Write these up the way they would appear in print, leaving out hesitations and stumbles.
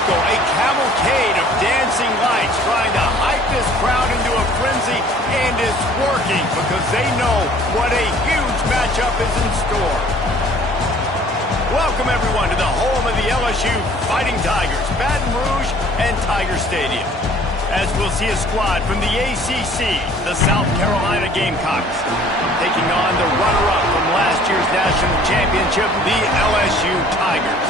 A cavalcade of dancing lights trying to hype this crowd into a frenzy, and it's working because they know what a huge matchup is in store. Welcome, everyone, to the home of the LSU Fighting Tigers, Baton Rouge and Tiger Stadium. As we'll see a squad from the ACC, the South Carolina Gamecocks, taking on the runner-up from last year's national championship, the LSU Tigers.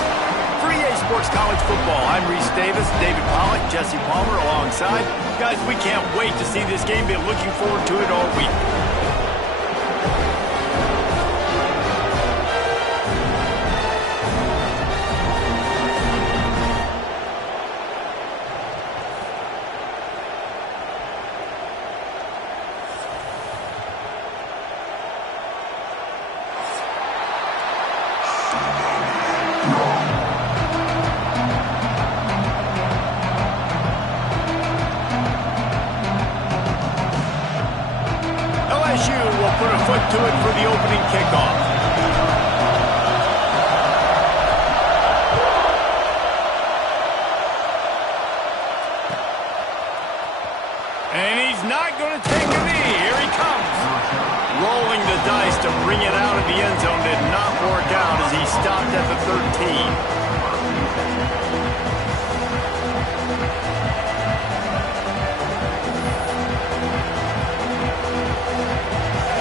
For EA Sports College Football, I'm Reese Davis, David Pollack, Jesse Palmer alongside. Guys, we can't wait to see this game. Been looking forward to it all week. Put a foot to it for the opening kickoff. And he's not going to take a knee. Here he comes. Rolling the dice to bring it out of the end zone did not work out as he stopped at the 13.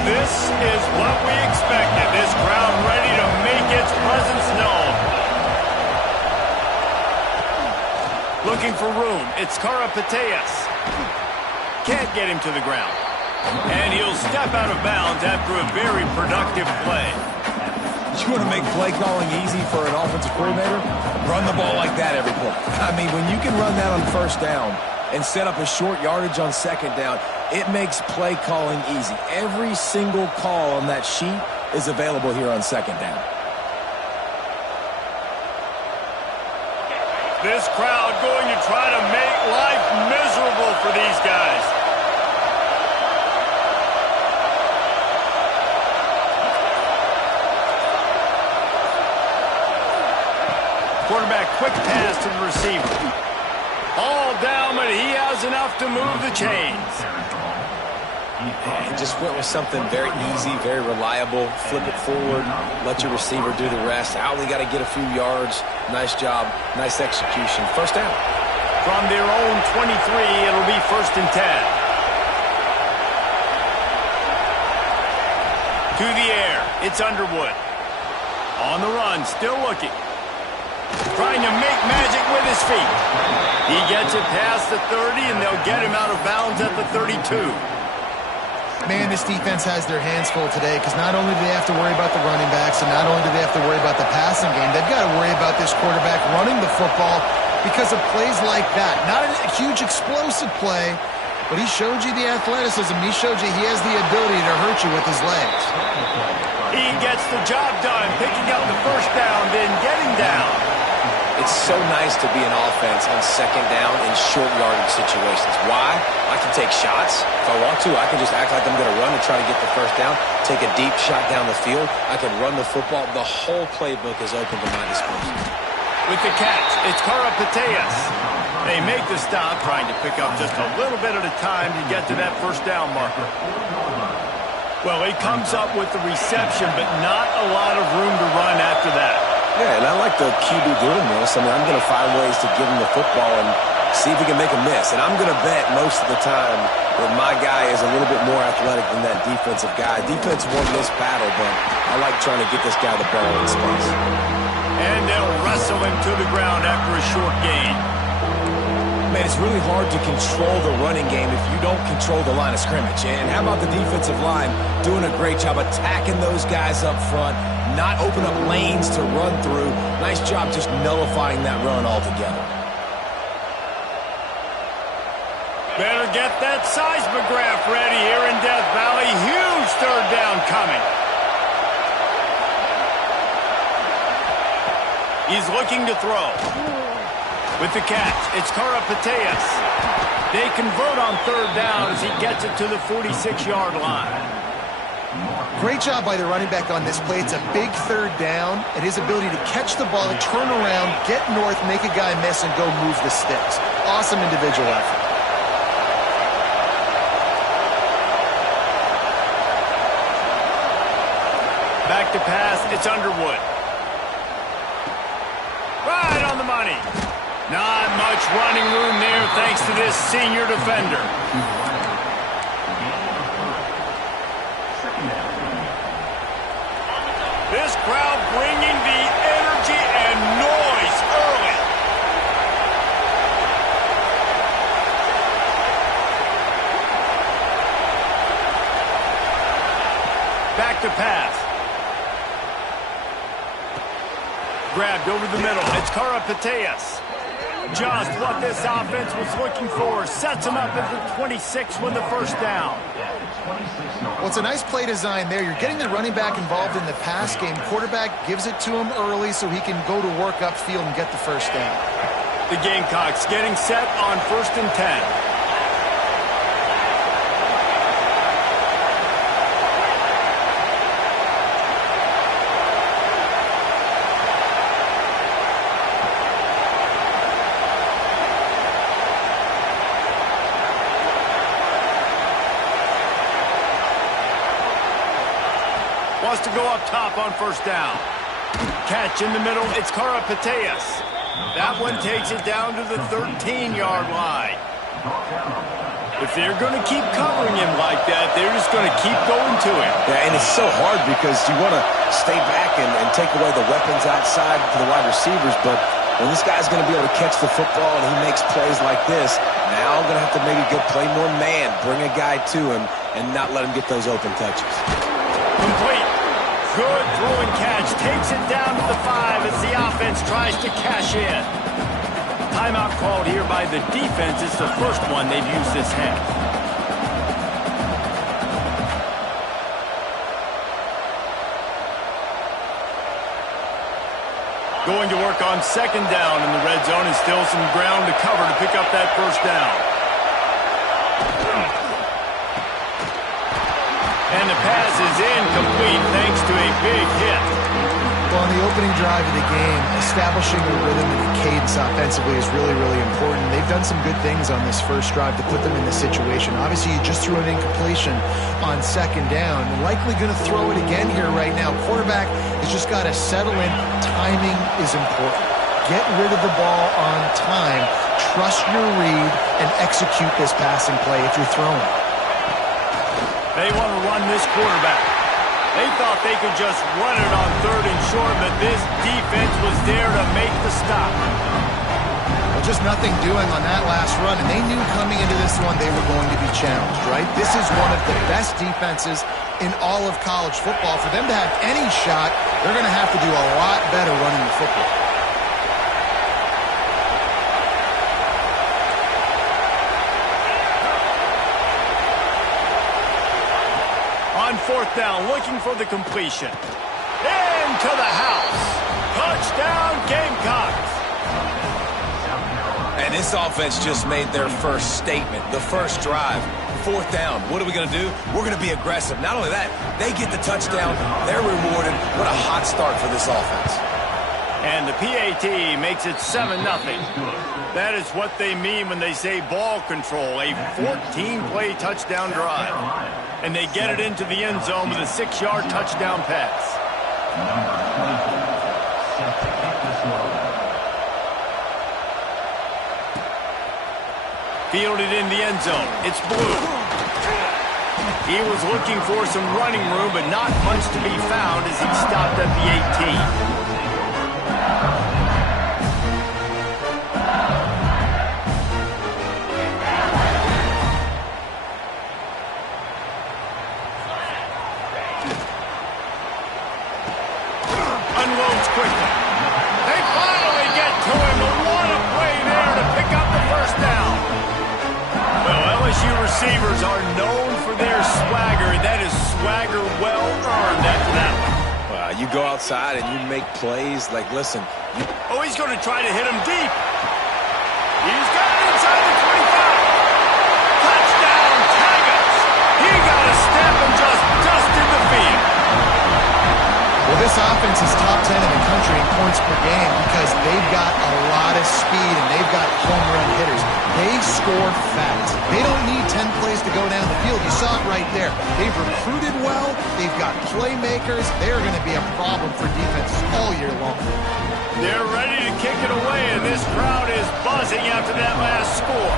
This is what we expected. This crowd ready to make its presence known. Looking for room. It's Karapateas. Can't get him to the ground. And he'll step out of bounds after a very productive play. You want to make play calling easy for an offensive coordinator? Run the ball like that every play. I mean, when you can run that on first down and set up a short yardage on second down, it makes play calling easy. Every single call on that sheet is available here on second down. This crowd going to try to make life miserable for these guys. Quarterback, quick pass to the receiver. All down, but he has enough to move the chains. And just went with something very easy, very reliable. Flip it forward, let your receiver do the rest. I only got to get a few yards. Nice job, nice execution. First down. From their own 23, it'll be 1st and 10. To the air. It's Underwood. On the run, still looking. Trying to make magic with his feet. He gets it past the 30, and they'll get him out of bounds at the 32. Man, this defense has their hands full today because not only do they have to worry about the running backs and not only do they have to worry about the passing game, they've got to worry about this quarterback running the football because of plays like that. Not a huge explosive play, but he showed you the athleticism. He showed you he has the ability to hurt you with his legs. He gets the job done, picking up the first down, then getting down. It's so nice to be an offense on second down in short yardage situations. Why? I can take shots. If I want to, I can just act like I'm going to run and try to get the first down, take a deep shot down the field. I can run the football. The whole playbook is open to my disposal. With the catch, it's Karapateas. They make the stop, trying to pick up just a little bit at a time to get to that first down marker. Well, he comes up with the reception, but not a lot of room to run after that. Yeah, and I like the QB doing this. I mean, I'm going to find ways to give him the football and see if he can make a miss. And I'm going to bet most of the time that my guy is a little bit more athletic than that defensive guy. Defense won this battle, but I like trying to get this guy the ball in space. And they'll wrestle him to the ground after a short gain. Man, it's really hard to control the running game if you don't control the line of scrimmage. And how about the defensive line doing a great job attacking those guys up front, not open up lanes to run through. Nice job just nullifying that run altogether. Better get that seismograph ready here in Death Valley. Huge third down coming. He's looking to throw. With the catch, it's Karapateas. They convert on third down as he gets it to the 46-yard line. Great job by the running back on this play. It's a big third down, and his ability to catch the ball, turn around, get north, make a guy miss, and go move the sticks. Awesome individual effort. Back to pass, it's Underwood. Right on the money. Not much running room there thanks to this senior defender. This crowd bringing the energy and noise early. Back to pass. Grabbed over the middle. It's Karapateas. Just what this offense was looking for. Sets him up at the 26 with the first down. Well, it's a nice play design there. You're getting the running back involved in the pass game. Quarterback gives it to him early so he can go to work upfield and get the first down. The Gamecocks getting set on 1st and 10. Wants to go up top on first down. Catch in the middle, it's Karapateas. That one takes it down to the 13-yard line. If they're going to keep covering him like that, they're just going to keep going to him. Yeah, and it's so hard because you want to stay back and take away the weapons outside to the wide receivers, but when this guy's going to be able to catch the football and he makes plays like this, now I'm going to have to maybe go play more man, bring a guy to him, and not let him get those open touches. Complete. Good throw and catch. Takes it down to the 5 as the offense tries to cash in. Timeout called here by the defense. It's the first one they've used this half. Going to work on second down in the red zone and still some ground to cover to pick up that first down. And the pass is incomplete thanks to a big hit. Well, on the opening drive of the game, establishing the rhythm and the cadence offensively is really, really important. They've done some good things on this first drive to put them in this situation. Obviously, you just threw an incompletion on second down. Likely going to throw it again here right now. Quarterback has just got to settle in. Timing is important. Get rid of the ball on time. Trust your read and execute this passing play if you're throwing. They want to run this quarterback. They thought they could just run it on 3rd and short, but this defense was there to make the stop. Well, just nothing doing on that last run, and they knew coming into this one they were going to be challenged, right? This is one of the best defenses in all of college football. For them to have any shot, they're going to have to do a lot better running the football. On 4th down, looking for the completion. Into the house. Touchdown, Gamecocks. And this offense just made their first statement, the first drive. 4th down. What are we going to do? We're going to be aggressive. Not only that, they get the touchdown. They're rewarded. What a hot start for this offense. And the PAT makes it 7-0. That is what they mean when they say ball control, a 14-play touchdown drive. And they get it into the end zone with a 6-yard touchdown pass. Fielded in the end zone. It's Blue. He was looking for some running room, but not much to be found as he stopped at the 18. Unloads quickly. They finally get to him, but what a play there to pick up the first down. Well, LSU receivers are known for their swagger, and that is swagger well earned after that one. You go outside and you make plays like, listen. Oh, he's going to try to hit him deep. He's got it inside the 25. Touchdown, Tigers. He got a step and just dusted the field. Well, this offense is top 10 in the country in points per game because they've got a lot of speed and they've got home run hitters. They score fast. They don't need 10 plays to go down the field. You saw it right there. They've recruited well. They've got playmakers. They're going to be a problem for defenses all year long. They're ready to kick it away, and this crowd is buzzing after that last score.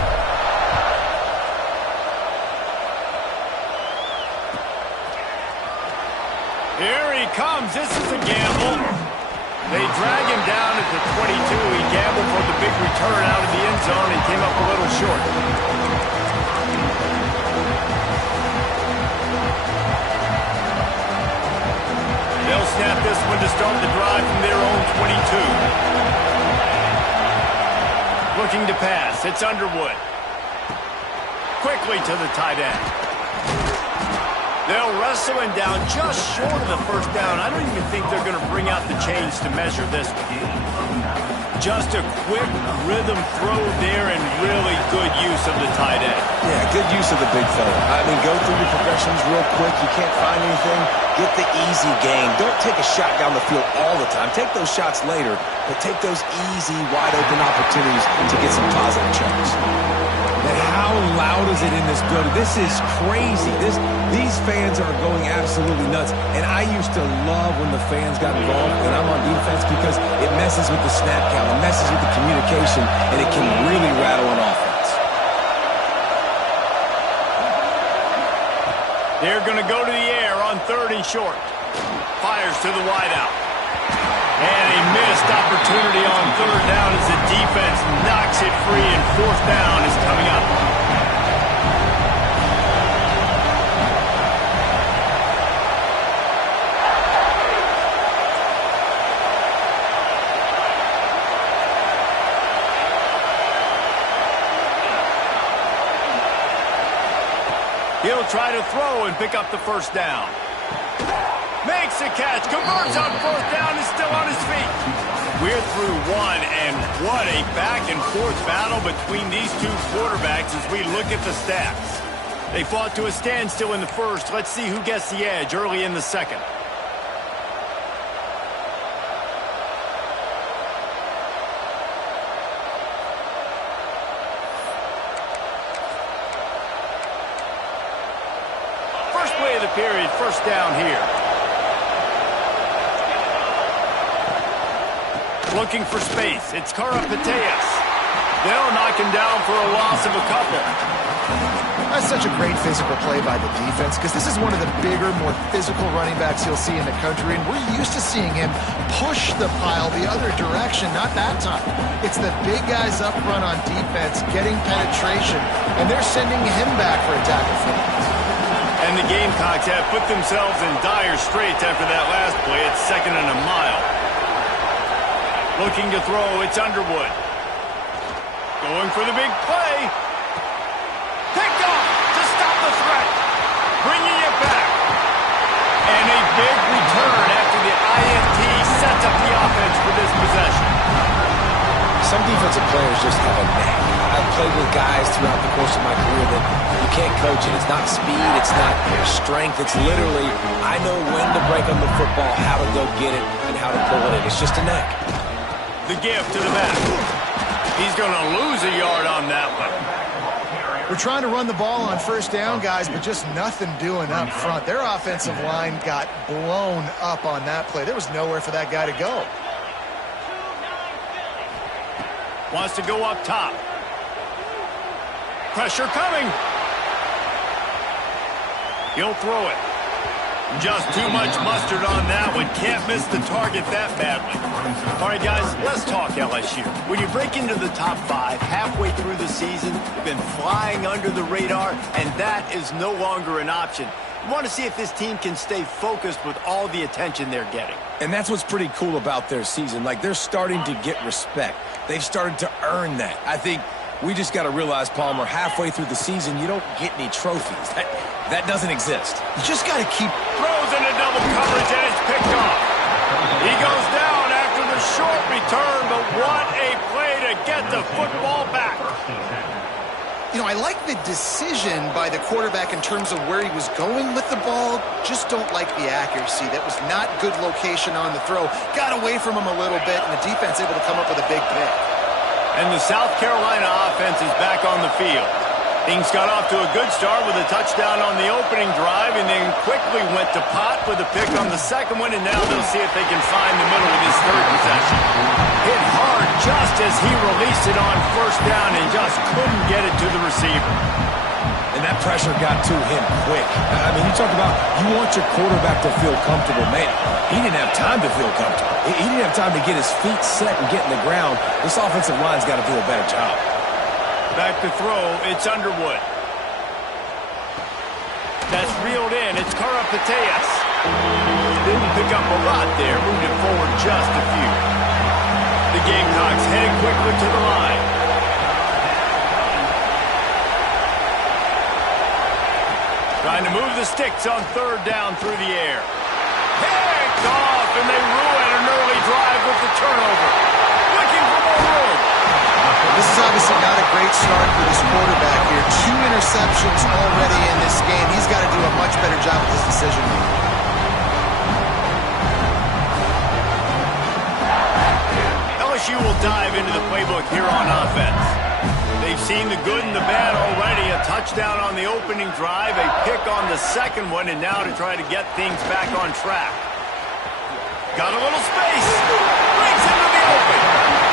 Here he comes. This is a gamble. They drag him down at the 22. He gambled for the big return out of the end zone and came up a little short. They'll snap this one to start the drive from their own 22. Looking to pass. It's Underwood. Quickly to the tight end. They'll wrestle him down just short of the first down. I don't even think they're going to bring out the chains to measure this one. Just a quick rhythm throw there and really good use of the tight end. Yeah, good use of the big fella. I mean, go through your progressions real quick. You can't find anything. Get the easy gain. Don't take a shot down the field all the time. Take those shots later, but take those easy, wide-open opportunities to get some positive checks. And how loud is it in this building? This is crazy. These fans are going absolutely nuts. And I used to love when the fans got involved when I'm on defense because it messes with the snap count, it messes with the communication, and it can really rattle an offense. They're going to go to the air on 3rd and short. Fires to the wideout. And a missed opportunity on 3rd down as the defense knocks it free, and 4th down is coming up. He'll try to throw and pick up the first down. Makes a catch, converts on 4th down, is still on his feet. We're through one, and what a back-and-forth battle between these two quarterbacks as we look at the stats. They fought to a standstill in the first. Let's see who gets the edge early in the second. First play of the period, first down here. Looking for space. It's Karapateas. They'll knock him down for a loss of a couple. That's such a great physical play by the defense because this is one of the bigger, more physical running backs you'll see in the country, and we're used to seeing him push the pile the other direction. Not that time. It's the big guys up front on defense getting penetration, and they're sending him back for a tackle for loss. And the Gamecocks have put themselves in dire straits after that last play. It's 2nd and a mile. Looking to throw, it's Underwood. Going for the big play. Picked off to stop the threat. Bringing it back. And a big return after the INT sets up the offense for this possession. Some defensive players just have a knack. I've played with guys throughout the course of my career that you can't coach it. It's not speed, it's not strength. It's literally, I know when to break on the football, how to go get it, and how to pull it in. It's just a knack. The give to the back. He's going to lose a yard on that one. We're trying to run the ball on first down, guys, but just nothing doing up front. Their offensive line got blown up on that play. There was nowhere for that guy to go. Wants to go up top. Pressure coming. He'll throw it. Just too much mustard on that one. Can't miss the target that badly. All right, guys, let's talk LSU. When you break into the top 5 halfway through the season, you've been flying under the radar, and that is no longer an option. You want to see if this team can stay focused with all the attention they're getting. And that's what's pretty cool about their season. Like, they're starting to get respect. They've started to earn that. I think we just got to realize, Palmer, halfway through the season, you don't get any trophies. That doesn't exist. You just got to keep... Throws into double coverage, and it's picked off. He goes down after the short return, but what a play to get the football back. You know, I like the decision by the quarterback in terms of where he was going with the ball. Just don't like the accuracy. That was not good location on the throw. Got away from him a little bit, and the defense able to come up with a big pick. And the South Carolina offense is back on the field. Things got off to a good start with a touchdown on the opening drive, and then quickly went to Pott with a pick on the second one, and now they'll see if they can find the middle with his third possession. Hit hard just as he released it on first down and just couldn't get it to the receiver. And that pressure got to him quick. I mean, you talk about you want your quarterback to feel comfortable. Man, he didn't have time to feel comfortable. He didn't have time to get his feet set and get in the ground. This offensive line's got to do a better job. Back to throw, it's Underwood. That's reeled in, it's Karapateas. Didn't pick up a lot there, moved it forward just a few. The Gamecocks headed quickly to the line. Trying to move the sticks on third down through the air. Picked off, and they ruin an early drive with the turnover. Looking for more room. This is obviously not a great start for this quarterback here. 2 interceptions already in this game. He's got to do a much better job with his decision making. LSU will dive into the playbook here on offense. They've seen the good and the bad already. A touchdown on the opening drive, a pick on the second one, and now to try to get things back on track. Got a little space. Breaks into the open.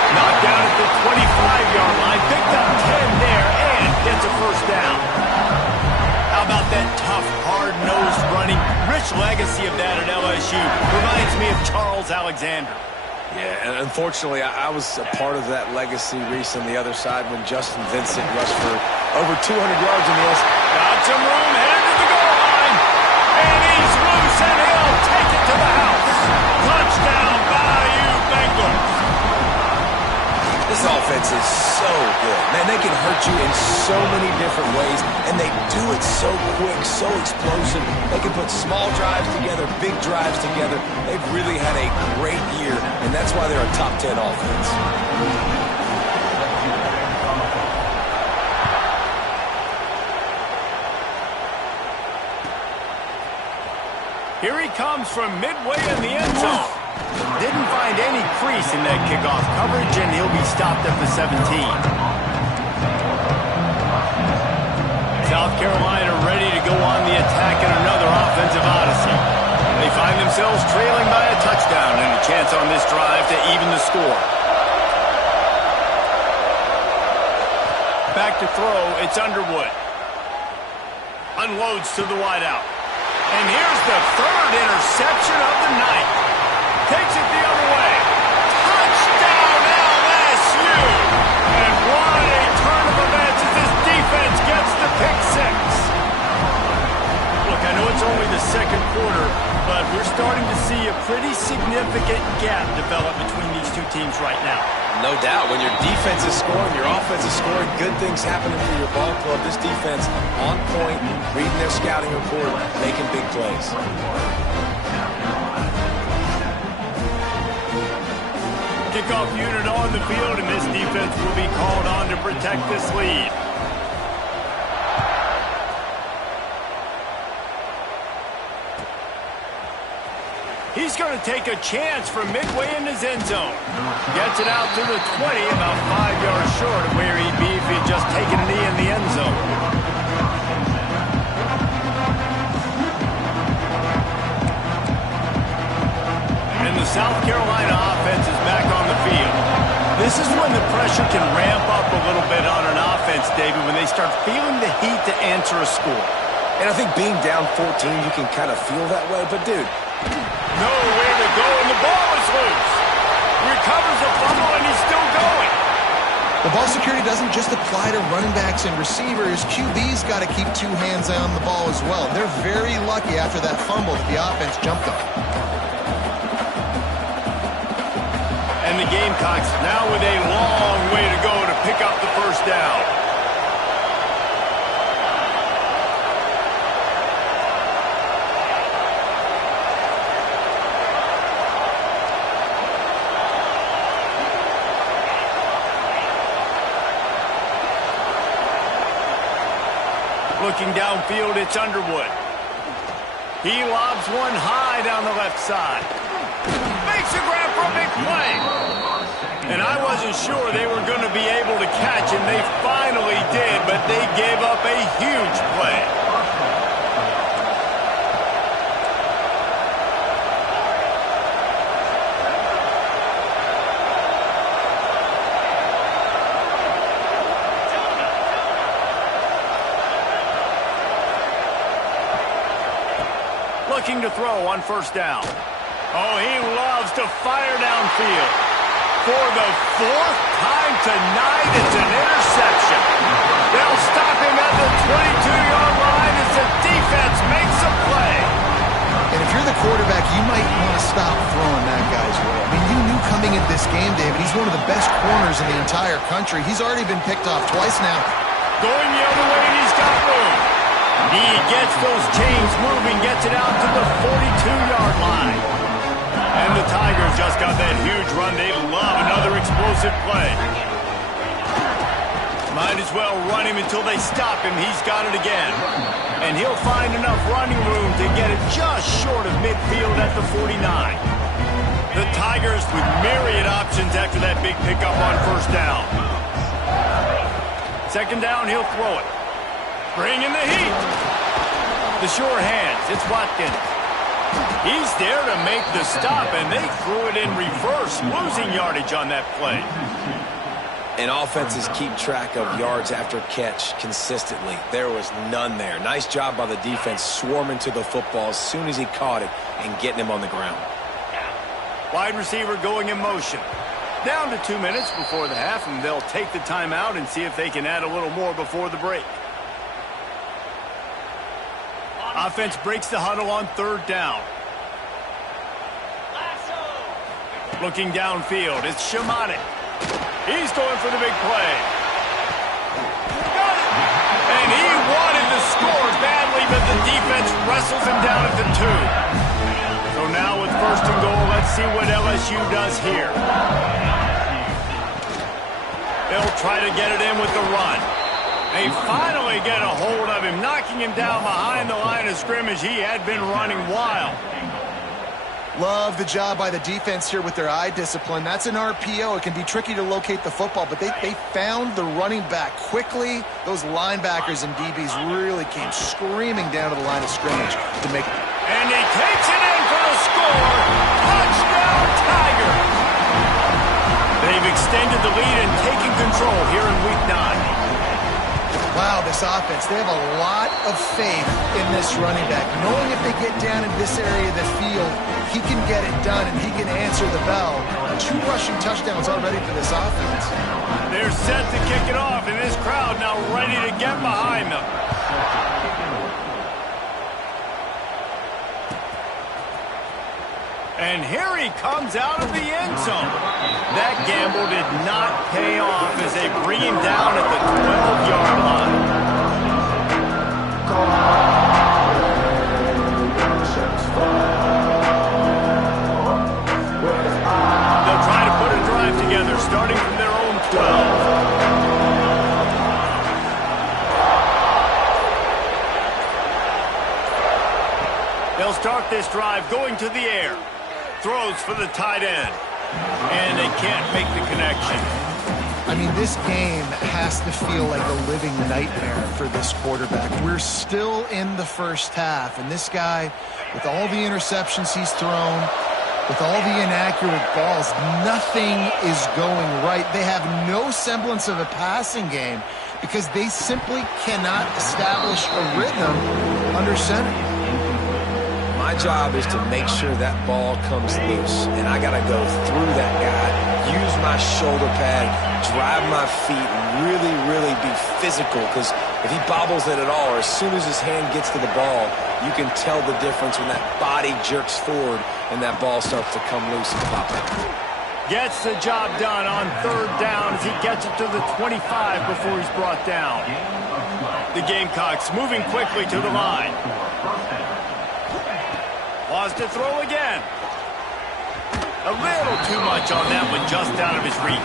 Knocked down at the 25-yard line. Picked up 10 there and gets a first down. How about that tough, hard-nosed running? Rich legacy of that at LSU. Reminds me of Charles Alexander. Yeah, and unfortunately, I was a part of that legacy, Reese, on the other side when Justin Vincent rushed for over 200 yards in the S. Got some room, headed to the goal line. And he's loose, and he'll take it to the house. Touchdown, Bayou Bengals. This offense is so good. Man, they can hurt you in so many different ways, and they do it so quick, so explosive. They can put small drives together, big drives together. They've really had a great year, and that's why they're a top 10 offense. Here he comes from midway in the end zone. Didn't find any crease in that kickoff coverage, and he'll be stopped at the 17. South Carolina ready to go on the attack in another offensive odyssey. They find themselves trailing by a touchdown and a chance on this drive to even the score. Back to throw, it's Underwood. Unloads to the wideout. And here's the third interception of the night. Takes it the other way. Touchdown LSU! And what a turn of events as this defense gets the pick six. Look, I know it's only the second quarter, but we're starting to see a pretty significant gap develop between these two teams right now. No doubt. When your defense is scoring, your offense is scoring, good things happening for your ball club. This defense on point, reading their scouting report, making big plays. Kickoff unit on the field, and this defense will be called on to protect this lead. He's going to take a chance from midway in his end zone. Gets it out to the 20, about 5 yards short of where he'd be if he'd just taken a knee in the end zone. And the South Carolina offense is back on the field. This is when the pressure can ramp up a little bit on an offense, David, when they start feeling the heat to answer a score. And I think being down 14, you can kind of feel that way. But, dude, nowhere to go, and the ball is loose. Recovers the fumble, and he's still going. The ball security doesn't just apply to running backs and receivers. QB's got to keep 2 hands on the ball as well. They're very lucky after that fumble that the offense jumped on. And the Gamecocks now with a long way to go to pick up the first down. Looking downfield, it's Underwood. He lobs one high down the left side. Makes a grab for a big play. And I wasn't sure they were going to be able to catch him. They finally did, but they gave up a huge play. Looking to throw on first down. Oh, he loves to fire downfield. For the 4th time tonight, it's an interception. They'll stop him at the 22-yard line as the defense makes a play. And if you're the quarterback, you might want to stop throwing that guy's way. I mean, you knew coming into this game, David, he's one of the best corners in the entire country. He's already been picked off twice now. Going the other way, and he's got room. He gets those chains moving, gets it out to the 42-yard line. And the Tigers just got that huge run. They love another explosive play. Might as well run him until they stop him. He's got it again. And he'll find enough running room to get it just short of midfield at the 49. The Tigers with myriad options after that big pickup on first down. Second down, he'll throw it. Bringing the heat. The sure hands. It's Watkins. He's there to make the stop, and they threw it in reverse, losing yardage on that play. And offenses keep track of yards after catch consistently. There was none there. Nice job by the defense swarming to the football as soon as he caught it and getting him on the ground. Wide receiver going in motion. Down to 2 minutes before the half, and they'll take the timeout and see if they can add a little more before the break. Offense breaks the huddle on third down. Looking downfield, it's Shamanik. He's going for the big play. Got it! And he wanted to score badly, but the defense wrestles him down at the 2. So now with first and goal, let's see what LSU does here. They'll try to get it in with the run. They finally get a hold of him, knocking him down behind the line of scrimmage. He had been running wild. Love the job by the defense here with their eye discipline. That's an RPO. It can be tricky to locate the football, but they found the running back quickly. Those linebackers and DBs really came screaming down to the line of scrimmage to make it. And he takes it in for the score. Touchdown, Tigers! They've extended the lead and taken control here in Week 9. Wow, this offense, they have a lot of faith in this running back. Knowing if they get down in this area of the field, he can get it done and he can answer the bell. 2 rushing touchdowns already for this offense. They're set to kick it off, and this crowd now ready to get behind them. And here he comes out of the end zone. That gamble did not pay off as they bring him down at the 12-yard line. They'll try to put a drive together, starting from their own 12. They'll start this drive going to the air. Throws for the tight end. And they can't make the connection. I mean, this game has to feel like a living nightmare for this quarterback. We're still in the first half, and this guy, with all the interceptions he's thrown, with all the inaccurate balls, nothing is going right. They have no semblance of a passing game because they simply cannot establish a rhythm under center. My job is to make sure that ball comes loose, and I got to go through that guy, use my shoulder pad, drive my feet, really, really be physical, because if he bobbles it at all, or as soon as his hand gets to the ball, you can tell the difference when that body jerks forward and that ball starts to come loose and pop out. Gets the job done on 3rd down as he gets it to the 25 before he's brought down. The Gamecocks moving quickly to the line. Wants to throw again. A little too much on that one, just out of his reach.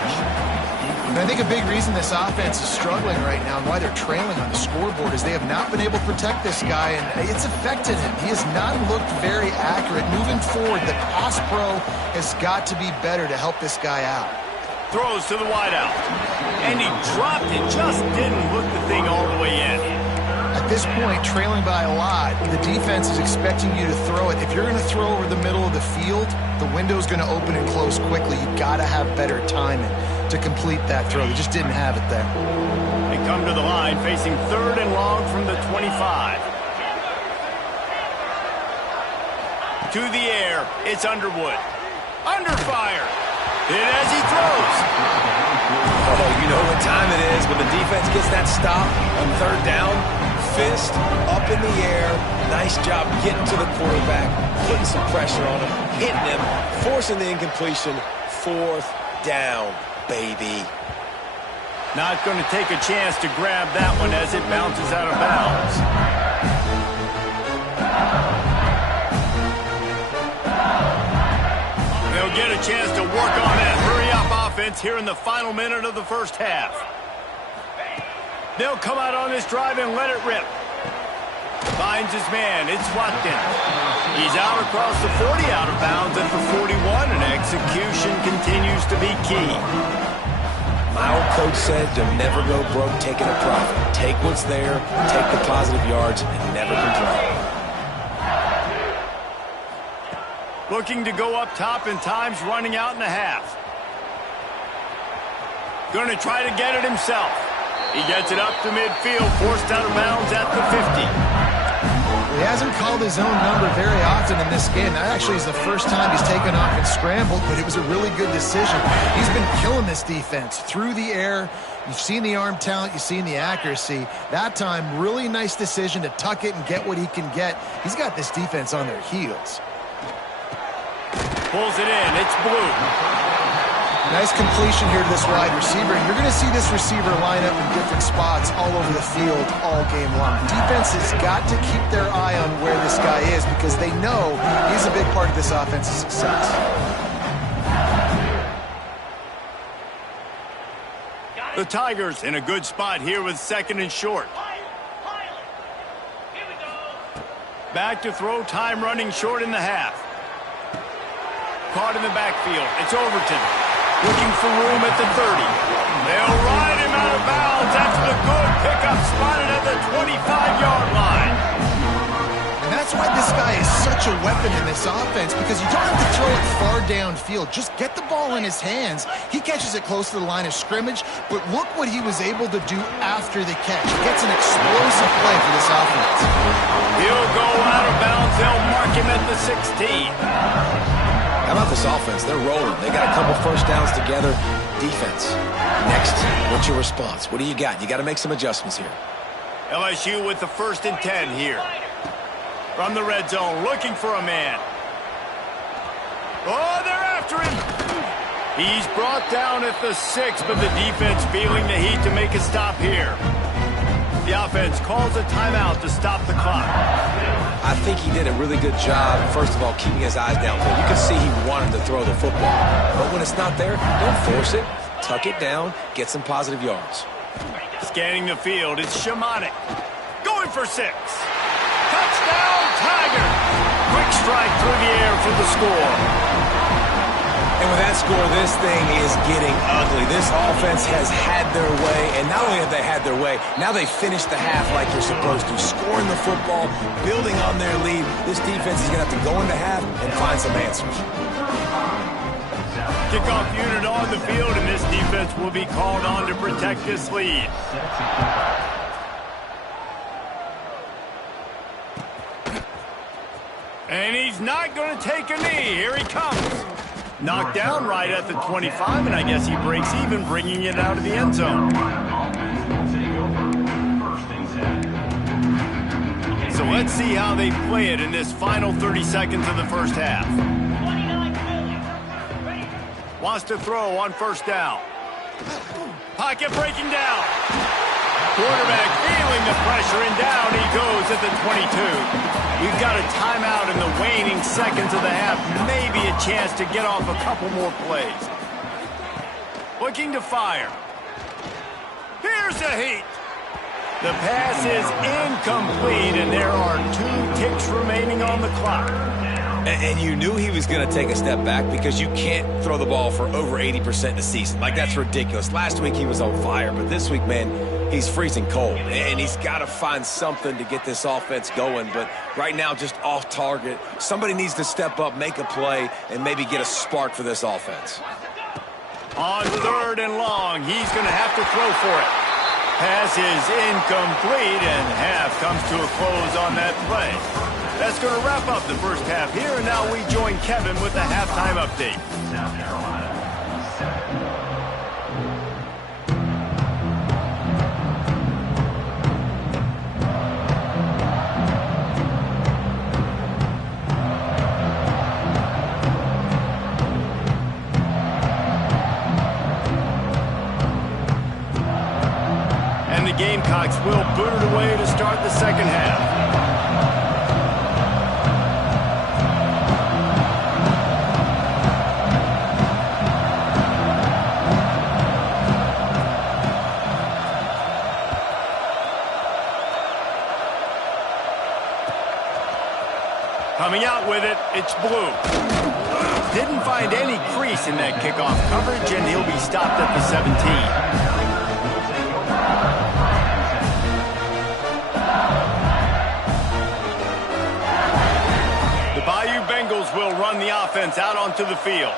And I think a big reason this offense is struggling right now and why they're trailing on the scoreboard is they have not been able to protect this guy, and it's affected him. He has not looked very accurate. Moving forward, the pass pro has got to be better to help this guy out. Throws to the wideout. And he dropped it, just didn't hook the thing all the way in. At this point, trailing by a lot, the defense is expecting you to throw it. If you're going to throw over the middle of the field, the window's going to open and close quickly. You've got to have better timing to complete that throw. They just didn't have it there. They come to the line facing 3rd and long from the 25. To the air, it's Underwood. Under fire. Hit as he throws. Oh, you know what time it is when the defense gets that stop on 3rd down. Fist up in the air. Nice job getting to the quarterback, putting some pressure on him, hitting him, forcing the incompletion. 4th down, baby. Not going to take a chance to grab that one as it bounces out of bounds. They'll get a chance to work on that hurry-up offense here in the final minute of the first half. They'll come out on this drive and let it rip. Finds his man. It's Watkins. He's out across the 40, out of bounds at the 41, and execution continues to be key. My old coach said you'll never go broke taking a profit. Take what's there, take the positive yards, and never complain. Looking to go up top, and time's running out in a half. Going to try to get it himself. He gets it up to midfield, forced out of bounds at the 50. He hasn't called his own number very often in this game. That actually is the first time he's taken off and scrambled, but it was a really good decision. He's been killing this defense through the air. You've seen the arm talent, you've seen the accuracy. That time, really nice decision to tuck it and get what he can get. He's got this defense on their heels. Pulls it in. It's Blue. Nice completion here to this wide receiver. You're going to see this receiver line up in different spots all over the field all game long. Defense has got to keep their eye on where this guy is because they know he's a big part of this offense's success. The Tigers in a good spot here with 2nd and short. Back to throw, time running short in the half. Caught in the backfield. It's Overton. Looking for room at the 30. They'll ride him out of bounds. That's the good pickup, spotted at the 25-yard line. And that's That's why this guy is such a weapon in this offense, because you don't have to throw it far downfield. Just get the ball in his hands. He catches it close to the line of scrimmage, but look what he was able to do after the catch. He gets an explosive play for this offense. He'll go out of bounds. They'll mark him at the 16. How about this offense? They're rolling. They got a couple first downs together. Defense. Next, what's your response? What do you got? You got to make some adjustments here. LSU with the 1st and 10 here. From the red zone, looking for a man. Oh, they're after him. He's brought down at the 6, but the defense feeling the heat to make a stop here. The offense calls a timeout to stop the clock. I think he did a really good job, first of all, keeping his eyes downfield. You can see he wanted to throw the football. But when it's not there, don't force it. Tuck it down, get some positive yards. Scanning the field, it's Shamanik. Going for 6. Touchdown, Tiger! Quick strike through the air for the score. And with that score, this thing is getting ugly. This offense has had their way, and not only have they had their way, now they finished the half like you're supposed to, scoring the football, building on their lead. This defense is going to have to go into half and find some answers. Kickoff unit on the field, and this defense will be called on to protect this lead. And he's not going to take a knee. Here he comes. Knocked down right at the 25, and I guess he breaks even, bringing it out of the end zone. So let's see how they play it in this final 30 seconds of the first half. Wants to throw on 1st down. Pocket breaking down. Quarterback feeling the pressure, and down he goes at the 22. We've got a timeout in the waning seconds of the half. Maybe a chance to get off a couple more plays. Looking to fire. Here's the heat. The pass is incomplete, and there are 2 ticks remaining on the clock. And you knew he was going to take a step back, because you can't throw the ball for over 80% in a season. Like, that's ridiculous. Last week he was on fire, but this week, man, he's freezing cold. And he's got to find something to get this offense going. But right now, just off target. Somebody needs to step up, make a play, and maybe get a spark for this offense. On 3rd and long, he's going to have to throw for it. Pass is incomplete, and half comes to a close on that play. That's going to wrap up the first half here, and now we join Kevin with the halftime update. South Carolina, 7. And the Gamecocks will boot it away to start the second half. Coming out with it, it's Blue. Didn't find any crease in that kickoff coverage, and he'll be stopped at the 17. The Bayou Bengals will run the offense out onto the field.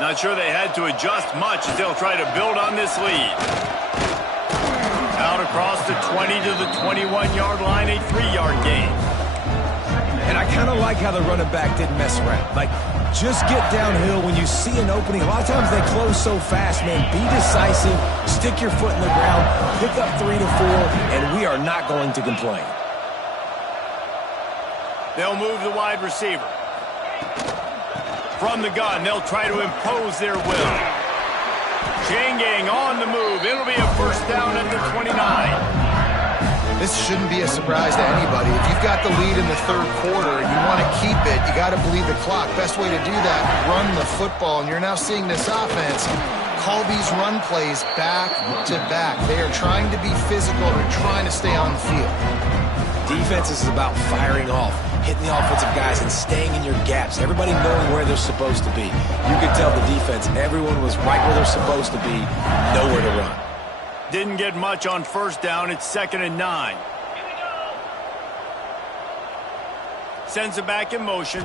Not sure they had to adjust much as they'll try to build on this lead. Out across the 20 to the 21-yard line, a 3-yard gain. And I kind of like how the running back didn't mess around. Like, just get downhill when you see an opening. A lot of times they close so fast, man. Be decisive, stick your foot in the ground, pick up 3 to 4, and we are not going to complain. They'll move the wide receiver. From the gun, they'll try to impose their will. Changing on the move. It'll be a first down at the 29. This shouldn't be a surprise to anybody. If you've got the lead in the 3rd quarter and you want to keep it, you got to bleed the clock. Best way to do that, run the football. And you're now seeing this offense call these run plays back to back. They are trying to be physical. They're trying to stay on the field. Defense is about firing off, hitting the offensive guys and staying in your gaps. Everybody knowing where they're supposed to be. You could tell the defense, everyone was right where they're supposed to be, nowhere to run. Didn't get much on first down. It's 2nd and 9. sends it back in motion.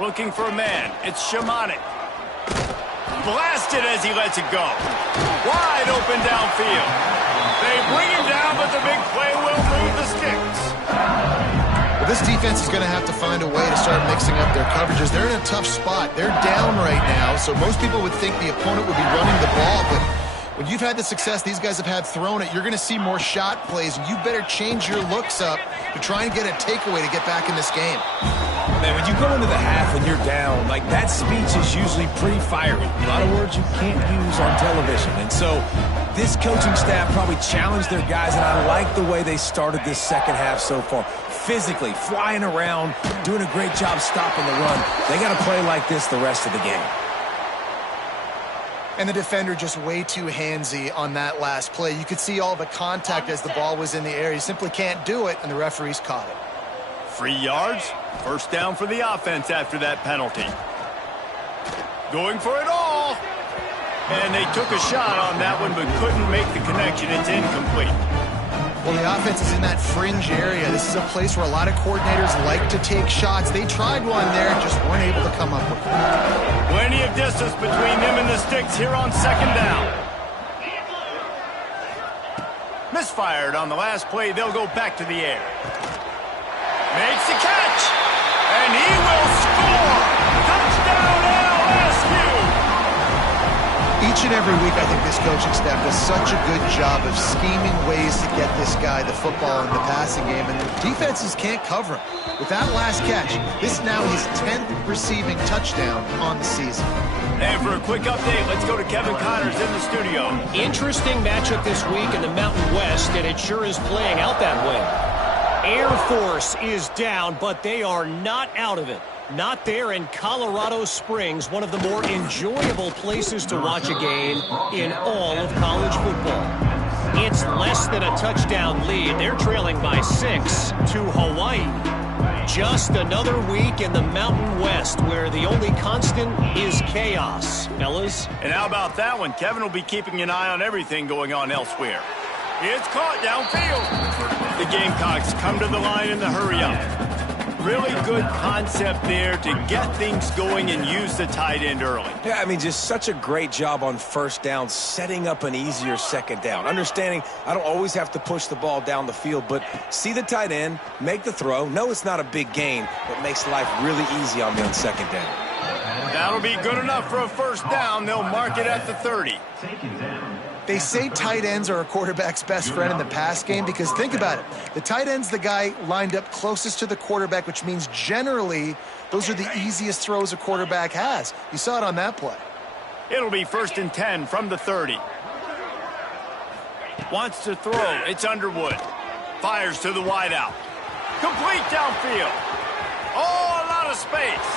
Looking for a man. It's Shamanik. Blasted as he lets it go. Wide open downfield. They bring him down, but the big play will move the sticks. Well, this defense is going to have to find a way to start mixing up their coverages. They're in a tough spot. They're down right now, so most people would think the opponent would be running the ball, but when you've had the success these guys have had throwing it, you're going to see more shot plays, and you better change your looks up to try and get a takeaway to get back in this game. Man, when you go into the half and you're down, like, that speech is usually pretty fiery. A lot of words you can't use on television. And so this coaching staff probably challenged their guys, and I like the way they started this second half so far. Physically, flying around, doing a great job stopping the run. They got to play like this the rest of the game. And the defender just way too handsy on that last play. You could see all the contact as the ball was in the air. You simply can't do it, and the referees caught it. 3 yards. First down for the offense after that penalty. Going for it all. And they took a shot on that one, but couldn't make the connection. It's incomplete. Well, the offense is in that fringe area. This is a place where a lot of coordinators like to take shots. They tried one there and just weren't able to come up with it. Plenty of distance between them and the sticks here on second down. Misfired on the last play. They'll go back to the air. Makes the catch. And he will score. Touchdown LSU. Each and every week, I think this coaching staff does such a good job of scheming ways to get this guy the football in the passing game, and the defenses can't cover him. With that last catch, this is now his 10th receiving touchdown on the season. And for a quick update, let's go to Kevin Connors in the studio. Interesting matchup this week in the Mountain West, and it sure is playing out that way. Air Force is down, but they are not out of it. Not there in Colorado Springs, one of the more enjoyable places to watch a game in all of college football. It's less than a touchdown lead. They're trailing by 6 to Hawaii. Just another week in the Mountain West where the only constant is chaos, fellas. And how about that one? Kevin will be keeping an eye on everything going on elsewhere. It's caught downfield. The Gamecocks come to the line in the hurry-up. Really good concept there to get things going and use the tight end early. Yeah, I mean, just such a great job on first down, setting up an easier second down. Understanding I don't always have to push the ball down the field, but see the tight end, make the throw. No, it's not a big gain, but makes life really easy on me on second down. That'll be good enough for a first down. They'll mark it at the 30. They say tight ends are a quarterback's best friend in the pass game because think about it. The tight end's the guy lined up closest to the quarterback, which means generally those are the easiest throws a quarterback has. You saw it on that play. It'll be 1st and 10 from the 30. Wants to throw. It's Underwood. Fires to the wideout. Complete downfield. Oh, a lot of space.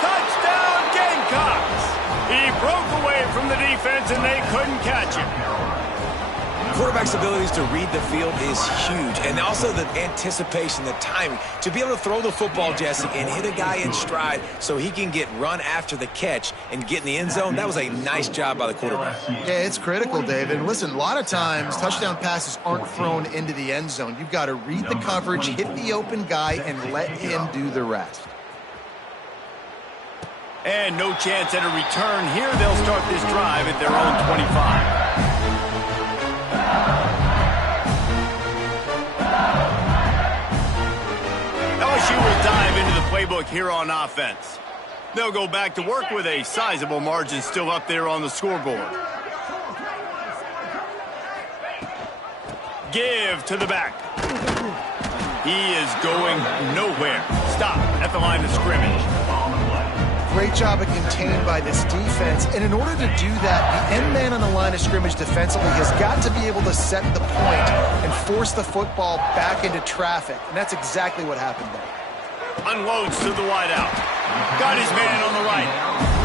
Touchdown Gamecocks. He broke away from the defense and they couldn't catch him. Quarterback's abilities to read the field is huge, and also the anticipation, the timing. To be able to throw the football, Jesse, and hit a guy in stride so he can get run after the catch and get in the end zone, that was a nice job by the quarterback. Yeah, it's critical, David. And listen, a lot of times touchdown passes aren't thrown into the end zone. You've got to read the coverage, hit the open guy, and let him do the rest. And no chance at a return here. They'll start this drive at their own 25. LSU will dive into the playbook here on offense. They'll go back to work with a sizable margin still up there on the scoreboard. Give to the back. He is going nowhere. Stop at the line of scrimmage. Great job of contained by this defense. And in order to do that, the end man on the line of scrimmage defensively has got to be able to set the point and force the football back into traffic. And that's exactly what happened there. Unloads to the wideout. Got his man on the right.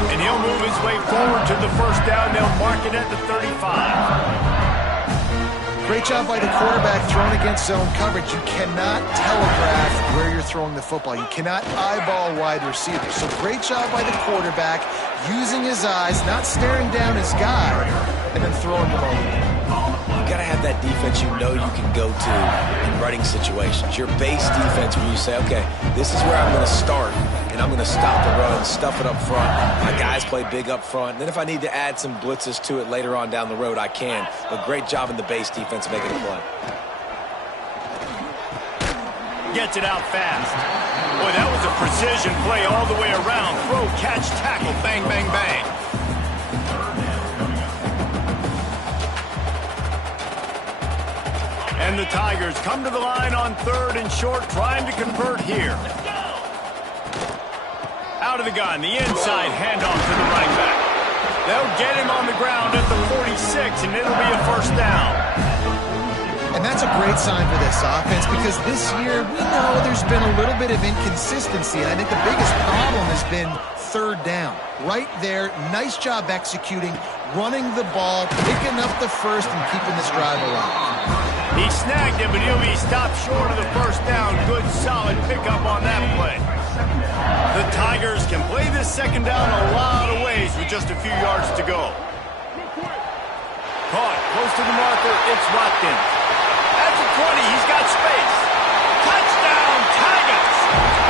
And he'll move his way forward to the first down. They'll mark it at the 35. Great job by the quarterback thrown against zone coverage. You cannot telegraph where you're throwing the football. You cannot eyeball wide receivers. So great job by the quarterback using his eyes, not staring down his guy, and then throwing the ball. got to have that defense you know you can go to in running situations. Your base defense where you say, okay, this is where I'm going to start, and I'm going to stop the run, stuff it up front. My guys play big up front. And then if I need to add some blitzes to it later on down the road, I can. But great job in the base defense making a play. Gets it out fast. Boy, that was a precision play all the way around. Throw, catch, tackle, bang, bang, bang. And the Tigers come to the line on 3rd and short, trying to convert here. Out of the gun, the inside handoff to the right back. They'll get him on the ground at the 46, and it'll be a first down. And that's a great sign for this offense because this year we know there's been a little bit of inconsistency. And I think the biggest problem has been 3rd down. Right there, nice job executing, running the ball, picking up the first, and keeping this drive alive. He snagged him, but he'll be stopped short of the first down. Good, solid pickup on that play. The Tigers can play this 2nd down a lot of ways with just a few yards to go. Caught close to the marker. It's Watkins. At the 20, he's got space. Touchdown, Tigers!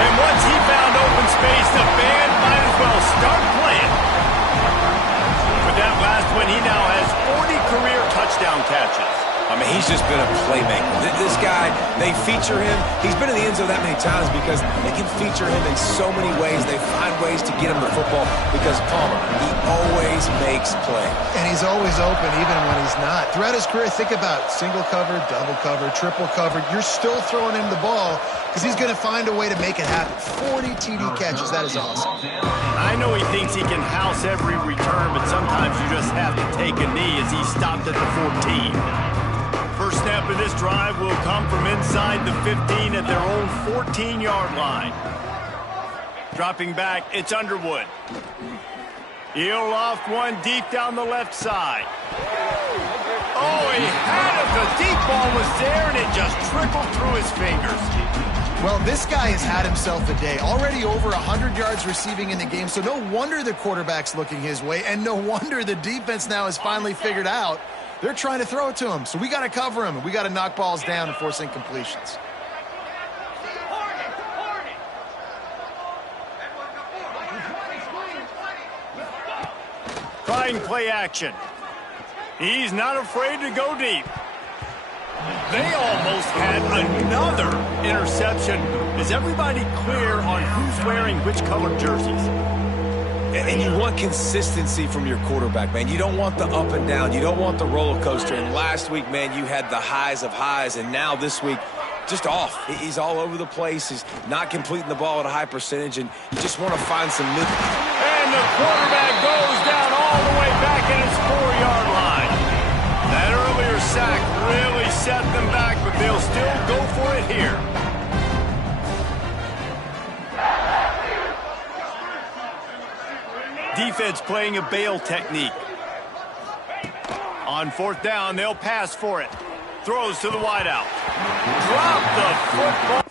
And once he found open space, the band might as well start playing. With that last one, he now has 40 career touchdown catches. I mean, he's just been a playmaker. This guy, they feature him. He's been in the end zone that many times because they can feature him in so many ways. They find ways to get him the football because Palmer, he always makes plays. And he's always open even when he's not. Throughout his career, think about single cover, double cover, triple cover. You're still throwing him the ball because he's going to find a way to make it happen. 40 TD catches. That is awesome. I know he thinks he can house every return, but sometimes you just have to take a knee as he stopped at the 14. First snap of this drive will come from inside the 15 at their own 14-yard line. Dropping back, it's Underwood. He'll loft one deep down the left side. Oh, he had it. The deep ball was there, and it just trickled through his fingers. Well, this guy has had himself a day. Already over 100 yards receiving in the game, so no wonder the quarterback's looking his way, and no wonder the defense now has finally figured out they're trying to throw it to him. So we got to cover him, and we got to knock balls down and force incompletions. Trying play action. He's not afraid to go deep. They almost had another interception. Is everybody clear on who's wearing which colored jerseys? And you want consistency from your quarterback, man. You don't want the up and down. You don't want the roller coaster. And last week, man, you had the highs of highs. And now this week, just off. He's all over the place. He's not completing the ball at a high percentage. And you just want to find some new... And the quarterback goes down all the way back at his 4-yard line. That earlier sack really set them back, but they'll still go for it here. Defense playing a bail technique. On 4th down, they'll pass for it. Throws to the wideout. Drop the football.